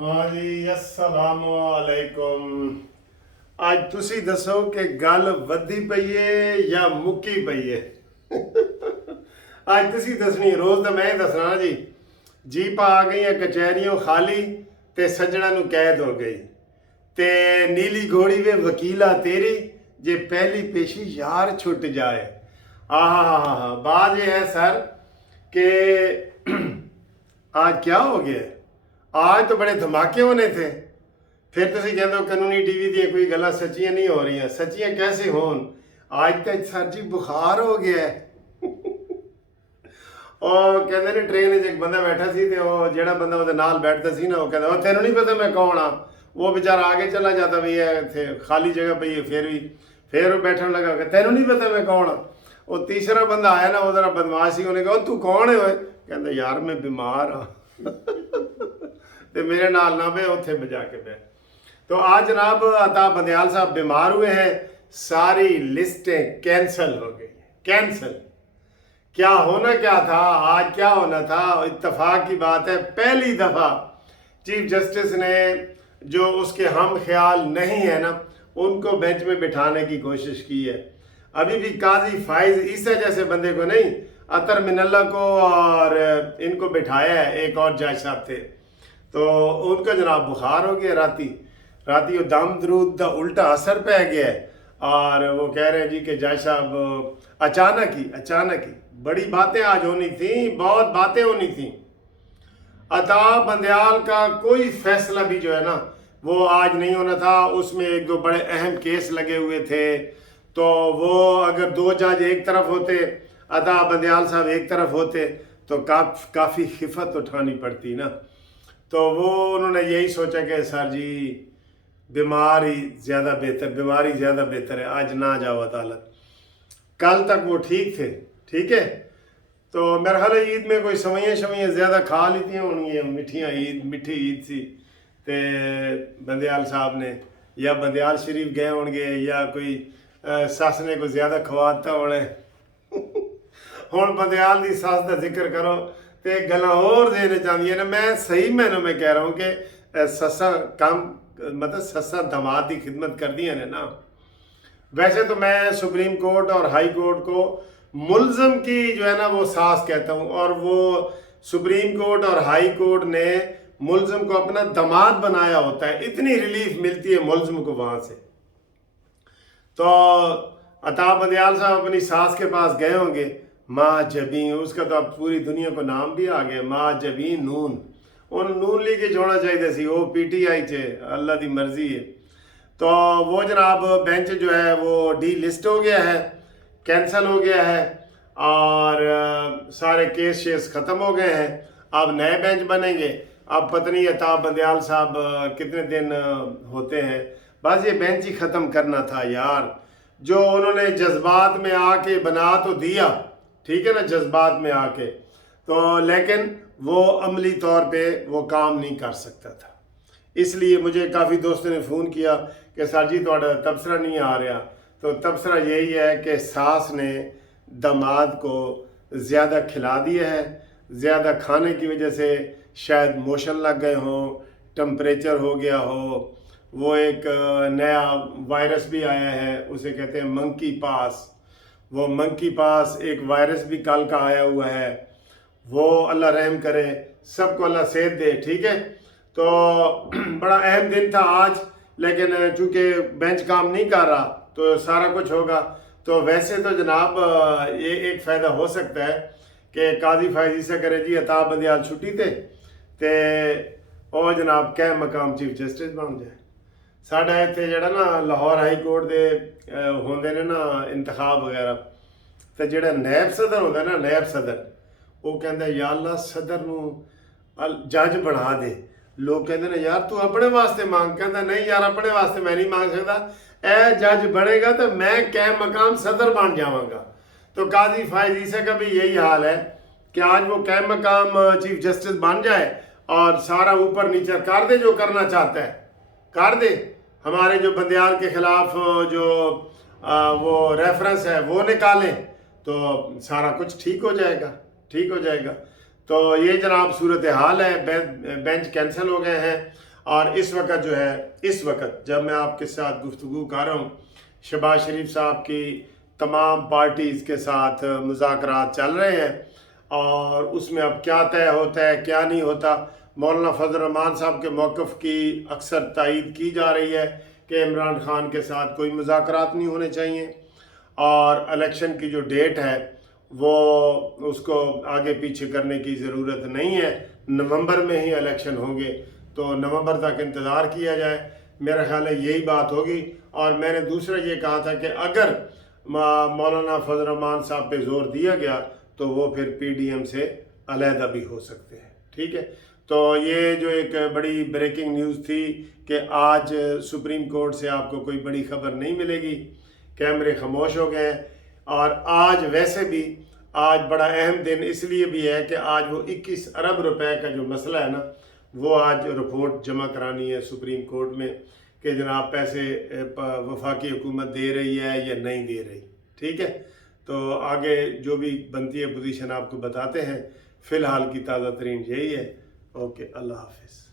ਹਾਂ ਜੀ, ਅਸਲਾਮੁ ਅਲੈਕੁਮ। ਅੱਜ ਤੁਸੀਂ ਦੱਸੋ ਕਿ ਗੱਲ ਵੱਧਦੀ ਪਈ ਏ ਜਾਂ ਮੁੱਕੀ ਪਈ ਏ? ਅੱਜ ਤੁਸੀਂ ਦੱਸਣੀ, ਰੋਜ਼ ਤਾਂ ਮੈਂ ਹੀ ਦੱਸਣਾ ਨਾ ਜੀ। ਜੀਪਾਂ ਆ ਗਈਆਂ ਕਚਹਿਰੀਆਂ ਖਾਲੀ ਤੇ ਸੱਜਣਾ ਨੂੰ ਕੈਦ ਹੋ ਗਈ। ਤੇ ਨੀਲੀ ਘੋੜੀ ਵੇ ਵਕੀਲਾ ਤੇਰੀ, ਜੇ ਪਹਿਲੀ ਪੇਸ਼ੀ ਯਾਰ ਛੁੱਟ ਜਾਏ। आहा बात ये है सर कि आज क्या हो गया? आज तो बड़े धमाके होने थे। फिर तुसी कहते हो कानूनी टीवी दी कोई गल्लां सच्चियां नहीं हो रही। सच्चियां कैसे होन? आज तो सर जी बुखार हो गया है। और कहते ने ट्रेन एक बंदा बैठा सी ते वो जेड़ा बंदा ਉਹਦੇ ਨਾਲ बैठदा सी ना, वो कहता ओ तेनू नहीं पता मैं कौन हाँ। वो बेचारा आगे चला जाता भी है, थे खाली जगह पई है, फिर वो बैठन लगा कि तेनू नहीं पता मैं कौन हाँ। वो तीसरा बंदा आया ना, वो जरा बदमाशी, उन्हें कहा तू कौन है? कहता यार मैं बीमार हाँ। तो मेरे नाल ना बे उत्थे बजा के बे। तो आज जनाब अता बंदयाल साहब बीमार हुए हैं, सारी लिस्टें कैंसल हो गई। कैंसल क्या होना क्या था, आज क्या होना था? इत्तेफाक की बात है, पहली दफ़ा चीफ जस्टिस ने जो उसके हम ख्याल नहीं है ना, उनको बेंच में बिठाने की कोशिश की है। अभी भी काजी फाइज ईसा जैसे बंदे को नहीं, अतर मिनल्ला को और इनको बिठाया है। एक और जज साहब थे, तो उनका जनाब बुखार हो गया। राती वो दम दरूद का उल्टा असर पै गया है। और वो कह रहे हैं जी कि जज साहब अचानक ही बड़ी बातें आज होनी थी, बहुत बातें होनी थी। अता बंदयाल का कोई फैसला भी जो है ना वो आज नहीं होना था। उसमें एक दो बड़े अहम केस लगे हुए थे, तो वो अगर दो जज एक तरफ होते, अता बंदयाल साहब एक तरफ होते, तो काफ़ी खिफत उठानी पड़ती ना। तो वो उन्होंने यही सोचा कि सर जी बीमारी ज़्यादा बेहतर है, आज ना जाओ अदालत। कल तक वो ठीक थे, ठीक है। तो मेरा ख्याल है ईद में कोई सवैयां ज़्यादा खा ली थी होनी, मिठी ईद सी। ते बंदयाल साहब ने या बंदयाल शरीफ गए होंगे या कोई सस ने कोई ज़्यादा खवाता होना। हुण बंदयाल की सस का जिक्र करो तो गल्लां होर देने चाहदियां ने। मैं सही मैनों में कह रहा हूँ कि ससा काम मतलब ससा दमाद की खिदमत कर दिया ने ना। वैसे तो मैं सुप्रीम कोर्ट और हाई कोर्ट को मुल्ज़म की जो है ना वो सास कहता हूँ, और वो सुप्रीम कोर्ट और हाई कोर्ट ने मुल्ज़म को अपना दमाद बनाया होता है। इतनी रिलीफ मिलती है मुल्ज़म को वहाँ से। तो अता बंदयाल साहब अपनी सास के पास गए होंगे, माँ जबी, उसका तो अब पूरी दुनिया को नाम भी आ गया, माँ जबी नून। उन नून लीग के जोड़ा चाहिए सी, वो PTI चे, अल्लाह की मर्जी है। तो वो जनाब बेंच जो है वो डी लिस्ट हो गया है, कैंसल हो गया है, और सारे केस शेस ख़त्म हो गए हैं। अब नए बेंच बनेंगे। अब पता नहीं अता बंदयाल साहब कितने दिन होते हैं। बस ये बेंच ही ख़त्म करना था यार। जो उन्होंने जज्बात में आके बना तो दिया, ठीक है ना, जज्बात में आके, तो लेकिन वो अमली तौर पे वो काम नहीं कर सकता था। इसलिए मुझे काफ़ी दोस्तों ने फ़ोन किया कि सर जी थोड़ा तबसरा नहीं आ रहा। तो तबसरा यही है कि सास ने दामाद को ज़्यादा खिला दिया है। ज़्यादा खाने की वजह से शायद मोशन लग गए हों, टम्परेचर हो गया हो। वो एक नया वायरस भी आया है, उसे कहते हैं मंकी पास। वो मंकी पास एक वायरस भी कल का आया हुआ है। वो अल्लाह रहम करे, सबको अल्लाह सेहत दे, ठीक है। तो बड़ा अहम दिन था आज, लेकिन चूँकि बेंच काम नहीं कर रहा तो सारा कुछ होगा। तो वैसे तो जनाब ये एक फ़ायदा हो सकता है कि काजी फायजी से करे जी अता बंदयाल छुट्टी ते और जनाब कै मकाम चीफ जस्टिस बन जाए। साढ़ा इत्थे जेड़ा ना लाहौर हाई कोर्ट दे होंदे ने ना इंतखाब वगैरह, तो जेड़ा नैब सदर होंदा ना, नैब सदर, वो कहंदा या अल्लाह सदर नूं जज बना दे। लोग कहते हैं यार तू अपने वास्ते मांग, कहता नहीं यार अपने वास्ते मैं नहीं मांग सकता, ए जज बनेगा तो मैं कै मकाम सदर बन जावांगा। तो काजी फायज ईसा का भी यही हाल है कि आज वो कै मकाम चीफ जस्टिस बन जाए और सारा ऊपर नीचे कर दे, जो करना चाहता है कर दे। हमारे जो बंदयाल के खिलाफ जो वो रेफरेंस है वो निकालें, तो सारा कुछ ठीक हो जाएगा। تو یہ جناب صورت حال ہے، بینچ کینسل ہو گئے ہیں، اور اس وقت جو ہے، اس وقت جب میں آپ کے ساتھ گفتگو کر رہا ہوں، شہباز شریف صاحب کی تمام پارٹیز کے ساتھ مذاکرات چل رہے ہیں، اور اس میں اب کیا طے ہوتا ہے کیا نہیں ہوتا۔ مولانا فضل الرحمان صاحب کے موقف کی اکثر تائید کی جا رہی ہے کہ عمران خان کے ساتھ کوئی مذاکرات نہیں ہونے چاہیے، اور الیکشن کی جو ڈیٹ ہے وہ اس کو آگے پیچھے کرنے کی ضرورت نہیں ہے، نومبر میں ہی الیکشن ہوں گے، تو نومبر تک انتظار کیا جائے، میرا خیال ہے یہی بات ہوگی۔ اور میں نے دوسرا یہ کہا تھا کہ اگر مولانا فضل الرحمان صاحب پہ زور دیا گیا تو وہ پھر پی ڈی ایم سے علیحدہ بھی ہو سکتے ہیں، ٹھیک ہے۔ تو یہ جو ایک بڑی بریکنگ نیوز تھی کہ آج سپریم کورٹ سے آپ کو کوئی بڑی خبر نہیں ملے گی، کیمرے خاموش ہو گئے ہیں، اور آج ویسے بھی آج بڑا اہم دن اس لیے بھی ہے کہ آج وہ 21 ارب روپے کا جو مسئلہ ہے نا، وہ آج رپورٹ جمع کرانی ہے سپریم کورٹ میں کہ جناب پیسے وفاقی حکومت دے رہی ہے یا نہیں دے رہی، ٹھیک ہے۔ تو آگے جو بھی بنتی ہے پوزیشن آپ کو بتاتے ہیں، فی الحال کی تازہ ترین یہی ہے۔ اوکے، اللہ حافظ۔